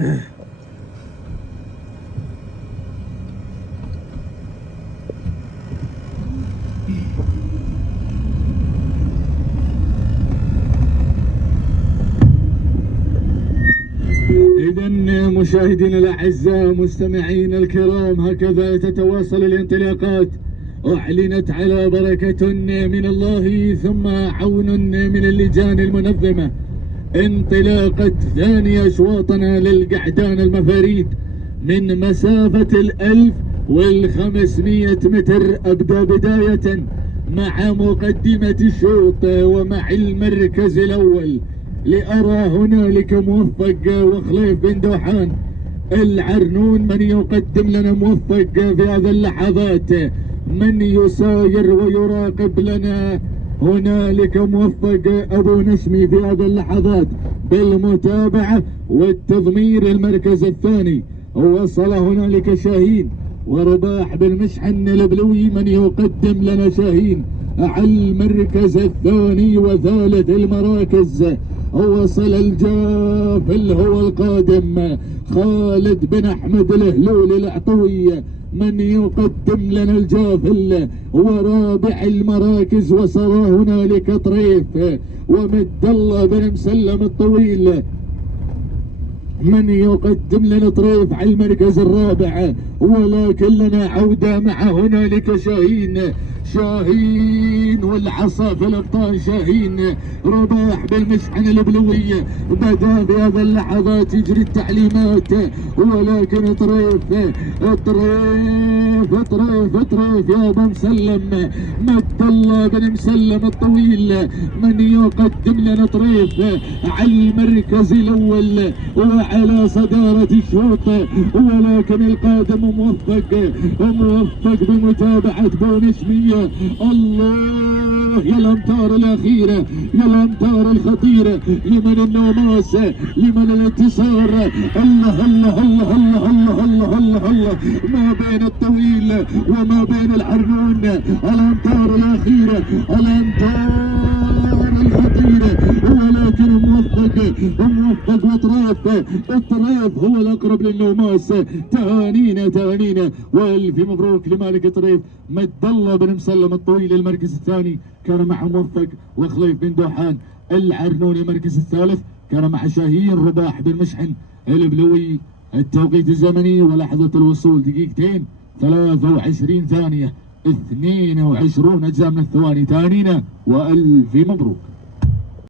إذا مشاهدينا الأعزاء مستمعينا الكرام، هكذا تتواصل الانطلاقات. أعلنت على بركة من الله ثم عون من اللجان المنظمة انطلاقة ثاني أشواطنا للقعدان المفاريد من مسافة 1500 متر. أبدأ بداية مع مقدمة الشوط ومع المركز الأول، لأرى هنالك موفق وخليف بن دوحان العرنون من يقدم لنا موفق في هذه اللحظات. من يساير ويراقب لنا هنالك موفق أبو نشمي في هذه اللحظات بالمتابعة والتضمير. المركز الثاني وصل هنالك شاهين ورباح بالمشحن البلوي من يقدم لنا شاهين على المركز الثاني. وثالث المراكز وصل الجافل هو القادم خالد بن احمد الهلول العطوي من يقدم لنا الجافل. ورابع المراكز وصل هنالك طريف ومد الله بن مسلم الطويل من يقدم لنا طريف على المركز الرابع. ولكن لنا عودة مع هنالك شاهين والعصا في الابطال. شاهين رباح بالمشحن البلوي بدا في هذه اللحظات يجري التعليمات، ولكن طريف يا ابو مسلم مد الله بن مسلم الطويل من يقدم لنا طريف على المركز الاول وعلى صدارة الشوط. ولكن القادم موفق بمتابعة بونشمية. الله يا الامتار الاخيره، يا الامتار الخطيره لمن النوماس، لمن الانتصار. الله الله الله الله الله الله الله الله ما بين الطويل وما بين العرنون. الامتار الاخيره، الامتار الخطيره. ولكن موفق وطريف هو الاقرب للنوماس. تهانينا والف مبروك لمالك طريف. مد الله بن مسلم الطويل المركز الثاني كان مع موفق وخليف بن دوحان العرنوني. المركز الثالث كان مع شاهين رباح بن مشحن البلوي. التوقيت الزمني ولحظة الوصول 2:23 ثانية 22 أجزاء من الثواني. تهانينا والف مبروك.